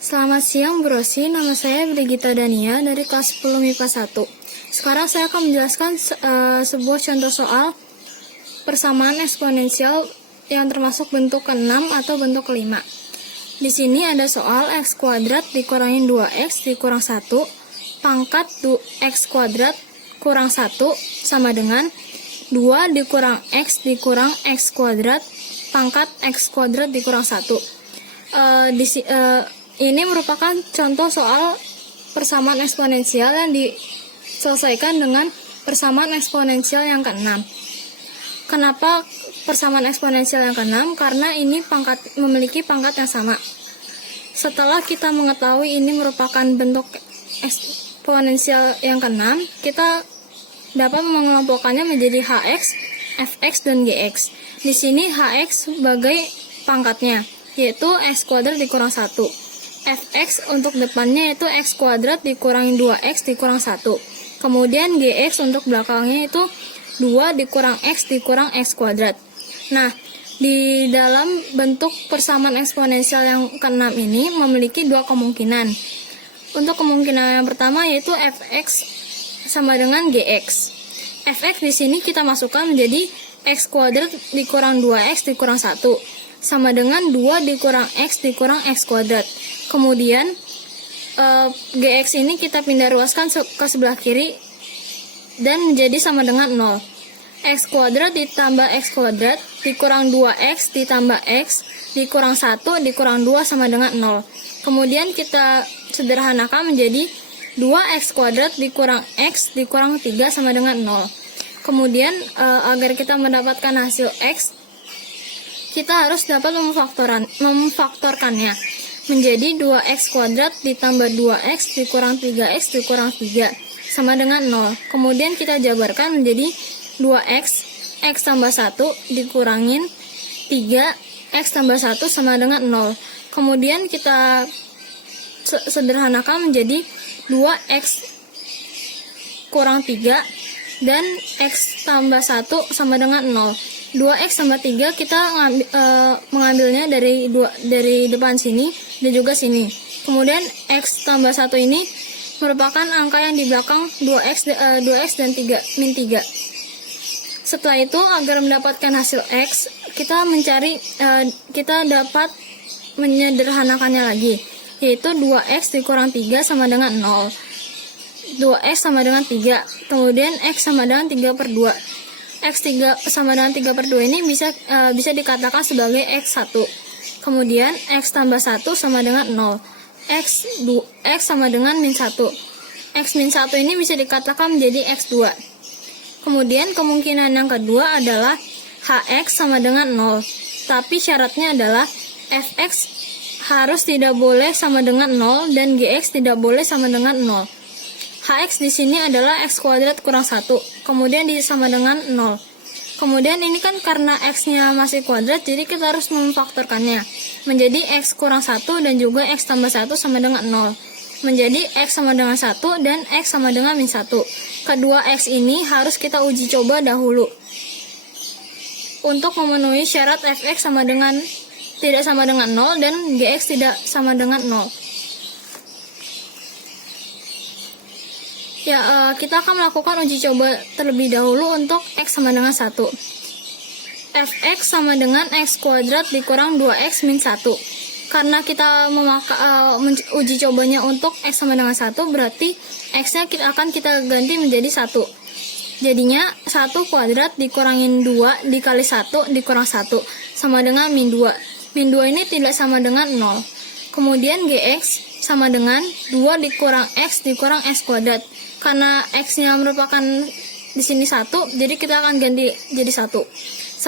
Selamat siang Bu Rosi, nama saya Brigita Dania dari kelas 10 MIPA 1. Sekarang saya akan menjelaskan sebuah contoh soal persamaan eksponensial yang termasuk bentuk ke-6 atau bentuk ke-5. Di sini ada soal x kuadrat dikurangin 2x dikurang 1 pangkat x kuadrat kurang 1 sama dengan 2 dikurang x kuadrat pangkat x kuadrat dikurang 1. Ini merupakan contoh soal persamaan eksponensial yang diselesaikan dengan persamaan eksponensial yang ke-6. Kenapa persamaan eksponensial yang ke-6? Karena ini memiliki pangkat yang sama. Setelah kita mengetahui ini merupakan bentuk eksponensial yang ke-6, kita dapat mengelompokkannya menjadi hx, fx, dan gx. Di sini hx sebagai pangkatnya, yaitu x kuadrat dikurang 1. Fx untuk depannya yaitu x kuadrat dikurangin 2x dikurang 1. Kemudian gx untuk belakangnya itu 2 dikurang x kuadrat. Nah, di dalam bentuk persamaan eksponensial yang ke-6 ini memiliki dua kemungkinan. Untuk kemungkinan yang pertama yaitu fx sama dengan gx. Fx di sini kita masukkan menjadi x kuadrat dikurang 2x dikurang 1 sama dengan 2 dikurang x kuadrat. Kemudian gx ini kita pindah ruaskan ke sebelah kiri dan menjadi sama dengan 0. X kuadrat ditambah x kuadrat dikurang 2x ditambah x dikurang 1 dikurang 2 sama dengan 0. Kemudian kita sederhanakan menjadi 2x kuadrat dikurang x dikurang 3 sama dengan 0. Kemudian agar kita mendapatkan hasil x, kita harus dapat memfaktorkannya menjadi 2x kuadrat ditambah 2x dikurang 3x dikurang 3 sama dengan 0. Kemudian kita jabarkan menjadi 2x, x tambah 1 dikurangin 3, x tambah 1 sama dengan 0. Kemudian kita sederhanakan menjadi 2x kurang 3 dan x tambah 1 sama dengan 0. 2x tambah 3 kita mengambilnya dari depan sini dan juga sini. Kemudian x tambah 1 ini merupakan angka yang di belakang 2x dan 3 min 3. Setelah itu agar mendapatkan hasil x, kita dapat menyederhanakannya lagi, yaitu 2x dikurang 3 sama dengan 0. 2x sama dengan 3. Kemudian x sama dengan 3 per 2. X3 sama dengan 3 per 2 ini bisa dikatakan sebagai X1. Kemudian X tambah 1 sama dengan 0. X sama dengan min 1. X min 1 ini bisa dikatakan menjadi X2. Kemudian kemungkinan yang kedua adalah Hx sama dengan 0. Tapi syaratnya adalah Fx harus tidak boleh sama dengan 0 dan Gx tidak boleh sama dengan 0. Hx di sini adalah x kuadrat kurang 1, kemudian sama dengan 0. Kemudian ini kan karena x-nya masih kuadrat, jadi kita harus memfaktorkannya menjadi x kurang 1 dan juga x tambah 1 sama dengan 0. Menjadi x sama dengan 1 dan x sama dengan min 1. Kedua x ini harus kita uji coba dahulu untuk memenuhi syarat fx tidak sama dengan 0 dan gx tidak sama dengan 0. Kita akan melakukan uji coba terlebih dahulu untuk x sama dengan 1. Fx sama dengan x kuadrat dikurang 2x min 1. Karena kita uji cobanya untuk x sama dengan 1, berarti x-nya akan kita ganti menjadi 1. Jadinya 1 kuadrat dikurangin 2 dikali 1 dikurang 1 sama dengan min 2. Min 2 ini tidak sama dengan 0. Kemudian gx sama dengan 2 dikurang x kuadrat. Karena x-nya merupakan di sini 1, jadi kita akan ganti jadi 1.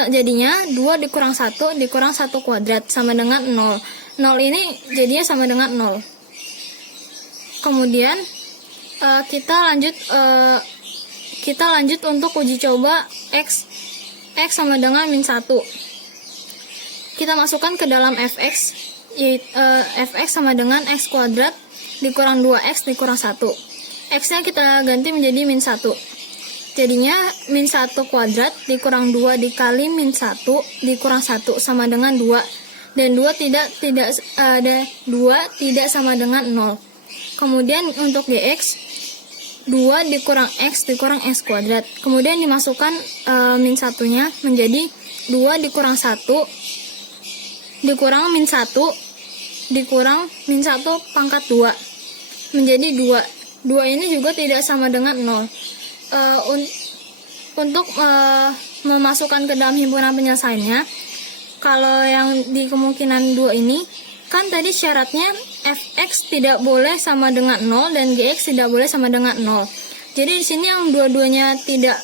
Jadinya 2 dikurang 1 dikurang 1 kuadrat sama dengan 0. 0 ini jadinya sama dengan 0. Kemudian kita lanjut untuk uji coba x sama dengan min 1. Kita masukkan ke dalam fx, fx sama dengan x kuadrat dikurang 2x dikurang 1. X-nya kita ganti menjadi min 1. Jadinya min 1 kuadrat dikurang 2 dikali min 1 dikurang 1 sama dengan 2. dan 2 tidak sama dengan 0. Kemudian untuk Gx 2 dikurang X dikurang X kuadrat. Kemudian dimasukkan min 1-nya menjadi 2 dikurang 1 dikurang min 1 dikurang min 1 pangkat 2 menjadi 2. 2 ini juga tidak sama dengan 0. Untuk memasukkan ke dalam himpunan penyelesaiannya, kalau yang di kemungkinan 2 ini, kan tadi syaratnya fx tidak boleh sama dengan 0 dan gx tidak boleh sama dengan 0. Jadi di sini yang dua-duanya tidak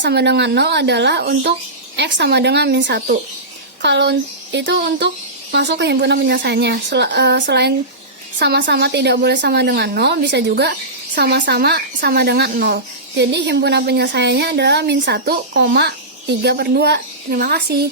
sama dengan 0 adalah untuk x sama dengan min 1. Kalau itu untuk masuk ke himpunan penyelesaiannya, selain sama-sama tidak boleh sama dengan 0, bisa juga sama-sama sama dengan 0. Jadi himpunan penyelesaiannya adalah min 1,3/2. Terima kasih.